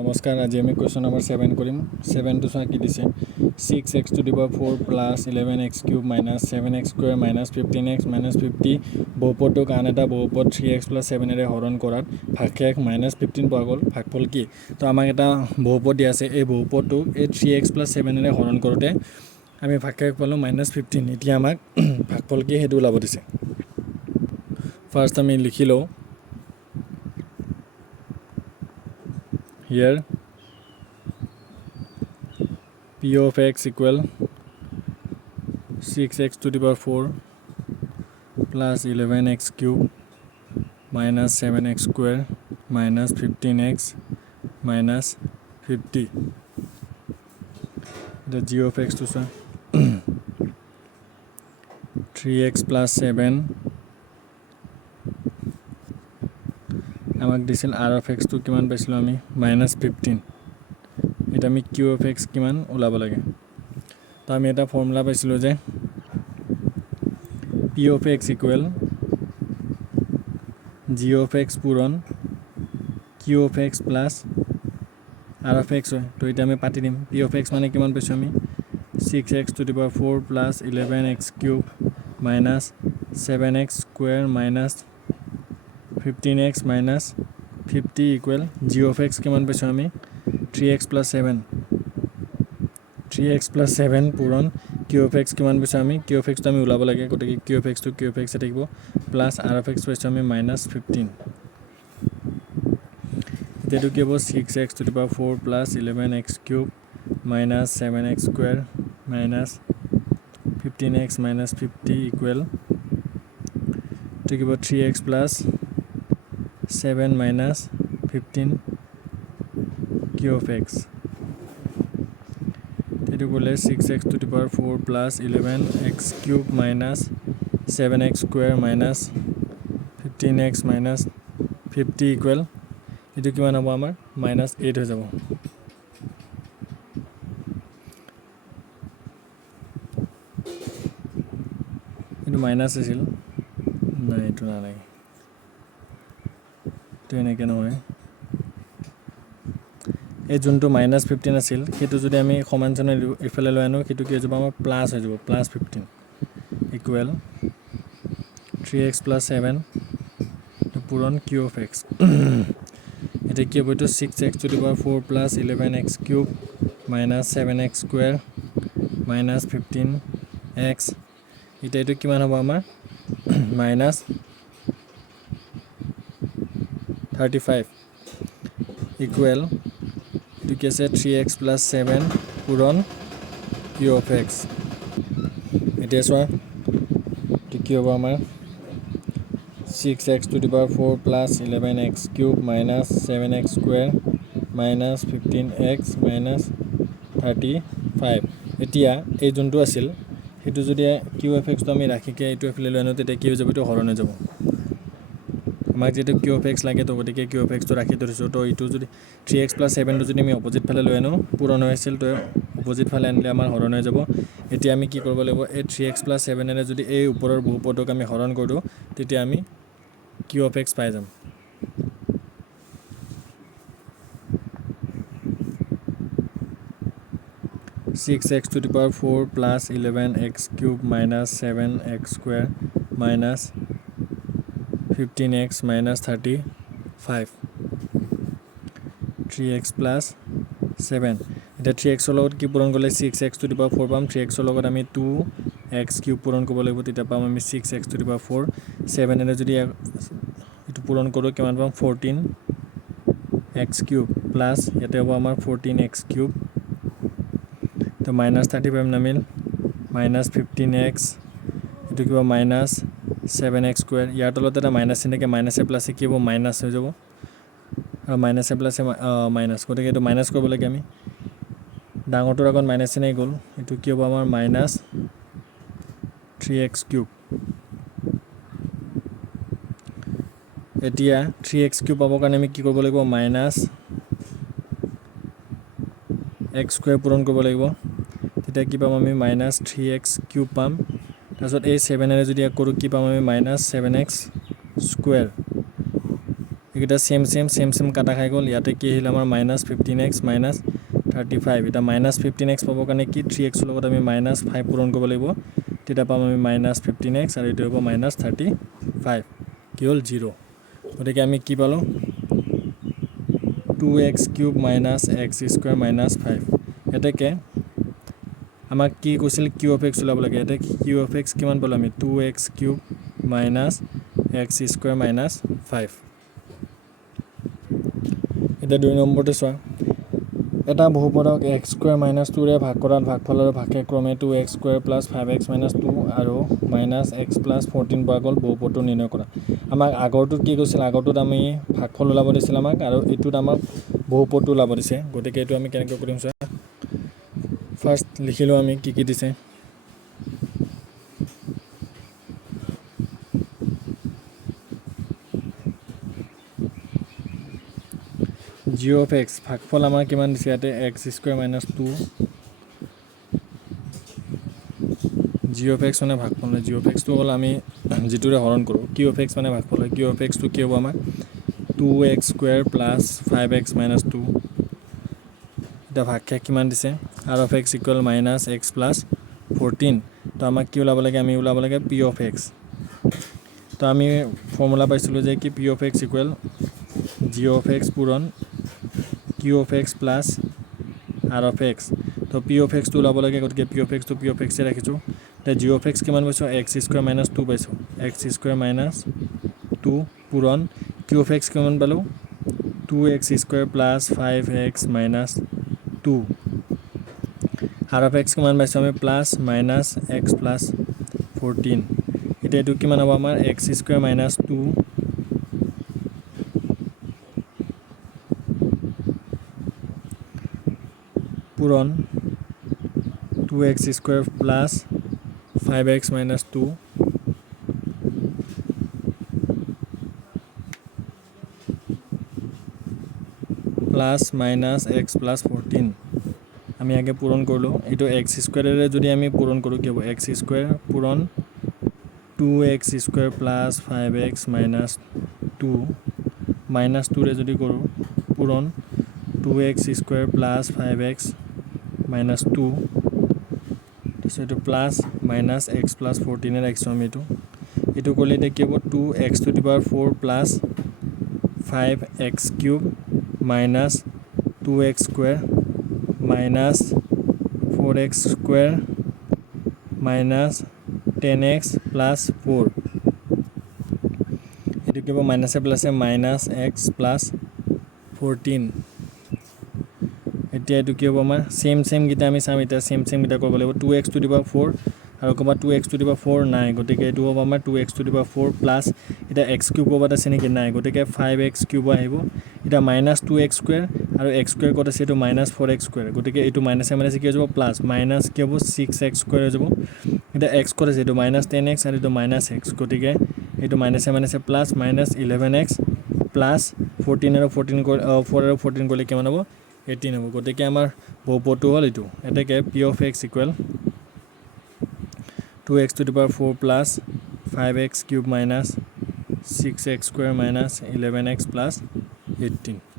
নমস্কাৰ আজি আমি কোৱেশ্চন নম্বৰ 7 কৰিম 7 টো চা কি দিছে 6x to the power 4 plus 11x cube minus 7x square minus 15x minus 50 বহুপদটোক আন এটা বহুপদ 3x plus 7 এৰে হৰণ কৰাত ভাগশেষ -15 পোৱা গ'ল ভাগফল কি তো আমাক এটা বহুপদ দিয়া আছে এই বহুপদটোক এই 3x plus 7 এৰে হৰণ কৰোতে আমি ভাগশেষ পালো -15 এতিয়া আমাক ভাগফল কি হেতু ওলাব দিছে ফাৰ্স্ট আমি লিখি লও Here P of x equal 6x to the power 4 plus 11x cube minus 7x square minus 15x minus 50. The g of x to 3x plus 7 আমাক দিছিল r of x to কিমান পাইছিলো আমি -15 এটা আমি q of x কিমান ওলাব লাগে তো আমি এটা ফর্মুলা পাইছিলো যে p of x equal g of x পূরণ q of x plus r of x হয় তো এটা আমি পাতি দিম p of x মানে কিমান পাইছো আমি 6x to the power 4 plus 11x cube minus 7x square minus 15x minus 50 equal g of x কিমান পাইছো আমি 3x plus 7 পূরণ q of x কিমান পাইছো আমি q of x তো আমি ওলাব লাগে গটে q of x to q of x এ থাকিব প্লাস r of x পাইছো আমি -15 এটো কি হ'ব 6x to the power 4 plus 11x cube minus 7x square minus 15x minus 50 equal to give 3x plus 7 minus 15 q of x এটো বলে 6x to the power 4 plus 11x cube minus 7x square minus 15x minus 50 equal এটো কিমান হ'ব আমাৰ -8 হৈ যাব এটো minus আছিল না এটো না লাগে তো এনেকে নহয় এই যোনটো -15 আছিল হেতু যদি আমি সমান চিহ্ন ইফালে লৈ আনো হেতু কি হৈ যাব আমাৰ প্লাস হৈ যাব +15 ইকুৱেল 3x plus 7 পূৰণ q of x এটা কি হ'ব তো 6x to the power 4 plus 11x cube minus 7x square minus 15x এটা এটো কিমান হ'ব আমাৰ -35 equal to get 3x plus 7 পূৰণ q of x এতিয়া সোয়া তো কি হ'ব আমাৰ 6x to the power 4 plus 11x cube minus 7x square minus 15x minus 35 এতিয়া এই যোনটো আছিল হেতু যদি q of x তো আমি ৰাখিকে এটো এফালে লৈ আনো তেতিয়া কি হৈ যাব তো হৰণ হৈ যাব আমাক যেটো q of x লাগে তো গটিকে q of x তো ৰাখি ধৰিছো তো ইটো যদি 3x plus 7 তো যদি আমি অপোজিট ফালে লৈ আনো পূৰণ হৈছিল তো অপোজিট ফালে আনিলে আমাৰ হৰণ হৈ যাব এতিয়া আমি কি কৰিব লাগিব এই 3x plus 7 এৰে যদি এই ওপৰৰ বহুপদক আমি হৰণ কৰো তেতিয়া আমি q of x পাই যাম (6x to the power 4 plus 11x cube minus 7x square minus 15x minus 35 3x plus 7 এটা 3x লগত কি পূৰণ কৰিলে 6x to the power 4 পাম 3x লগত আমি 2x cube পূৰণ কৰিব লাগিব তেতিয়া পাম আমি 6x to the power 4 7 এৰে যদি এটো পূৰণ কৰো কিমান পাম 14x cube প্লাস ইয়াতে হ'ব আমাৰ 14x cube তো -35 নামিল -15x এটো কিবা -7x square ইয়াৰ তলত এটা মাইনাস চিনকে মাইনাস এ প্লাস কি হ'ব মাইনাস হৈ যাব আৰু মাইনাস এ প্লাস মাইনাস গটে এটো মাইনাস কৰিব লাগে আমি ডাঙৰটোৰ আগত মাইনাস চিন গ'ল এটো কি হ'ব আমাৰ -3x cube এতিয়া 3x cube পাবৰ কাৰণে আমি কি কৰিব লাগিব -x square পূৰণ কৰিব লাগিব তেতিয়া কি পাম আমি -3x cube পাম তাৰছত এই 7 এৰে যদি কৰো কি পাম আমি -7x square এইকেইটা সেম কাটা খাই গ'ল ইয়াতে কি আহিল আমাৰ -15x -35 এটা -15x পাবৰ কাৰণে কি 3x লগত আমি -5 পূৰণ কৰিব লাগিব তেতিয়া পাম আমি -15x আৰু এইটো হ'ব -35 কি হ'ল 0 গতিকে আমি কি পালো 2x³ - x² - 5 এতেকে আমাক কি কৈছিল q(x) ওলাব লাগে এতে q(x) কিমান পালো আমি 2x³ - x² - 5 এটা 2 নম্বৰতে চোৱা এটা বহুপদক x² - 2 ৰে ভাগ কৰাত ভাগফলৰ ভাগে ক্ৰমে 2x² + 5x - 2 আৰু -x + 14 পোৱা গ'ল বহুপদটো নিৰ্ণয় কৰা আমাক আগৰটোত কি কৈছিল আগৰটোত আমি ভাগফল ওলাব দিছিল আমাক আৰু এইটোত আমাক বহুপদটো ওলাব দিছে গতিকে এইটো আমি কেনেকৈ কৰিম চোৱা ফাৰ্স্ট লিখিলো আমি কি দিছে g(x) ভাগফল আমাৰ কিমান দিছে ইয়াতে x² - 2 g(x) মানে ভাগফল g(x) টো হ'ল আমি যিটোৰে হৰণ কৰোঁ q(x) মানে ভাগফল হয় q(x) টো কি হ'ব আমাৰ 2x² + 5x - 2 এটা ভাগশেষ কিমান দিছে r(x) = -x + 14 তো আমাক কি ওলাব লাগে আমি ওলাব লাগে p(x) তো আমি ফৰ্মুলা পাইছিলোঁ যে কি p(x) = g(x) পূৰণ q(x) + r(x) তো p(x) টো ওলাব লাগে গতিকে p(x) টো p(x) এ ৰাখিছোঁ তে g(x) কিমান পাইছোঁ x² - 2 পাইছোঁ x² - 2 পূৰণ q(x) কিমান পালোঁ 2x² + 5x - 2 r(x) কিমান পাইছোঁ আমি +-x + 14 এতিয়া এইটো কিমান হ'ব আমাৰ x² - 2 পূৰণ 2x² + 5x - 2 +-x + 14 আমি আগে পূৰণ কৰিলোঁ এইটো x² ৰে যদি আমি পূৰণ কৰোঁ কি হ'ব x² পূৰণ 2x² + 5x - 2 -2 ৰে যদি কৰোঁ পূৰণ 2x² + 5x - 2 তাৰপিছত এইটো +-x + 14 এ ৰাখিছোঁ আমি এইটো কৰিলে এতিয়া কি হ'ব 2x⁴ + 5x³ - 2x² - 4x² - 10x + 4 এইটো কি হ'ব মাইনাছে প্লাছে -x + 14 এতিয়া এইটো কি হ'ব আমাৰ সেম গিটা আমি চাম এতিয়া সেম গিটা কৰিব লাগিব 2x⁴ আৰু ক'ৰবাত 2x⁴ নাই গতিকে এইটো হ'ব আমাৰ 2x⁴ প্লাছ এতিয়া x³ ক'ৰবাত আছে নেকি নাই গতিকে 5x³ আহিব এতিয়া -2x² আৰু x² ক'ত আছে এইটো -4x² গতিকে এইটো মাইনাছে কি হৈ যাব প্লাছ মাইনাছ কি হ'ব 6x² হৈ যাব এতিয়া x ক'ত আছে এইটো -10x আৰু এইটো -x গতিকে এইটো মাইনাছে প্লাছ -11x প্লাছ 14 আৰু 14 4 আৰু 14 কৰিলে কিমান হ'ব 18 হ'ব গতিকে আমাৰ বহুপদটো হ'ল এইটো এতেকে p(x) = 2x⁴ plus 5x³ - 6x² - 11x + 18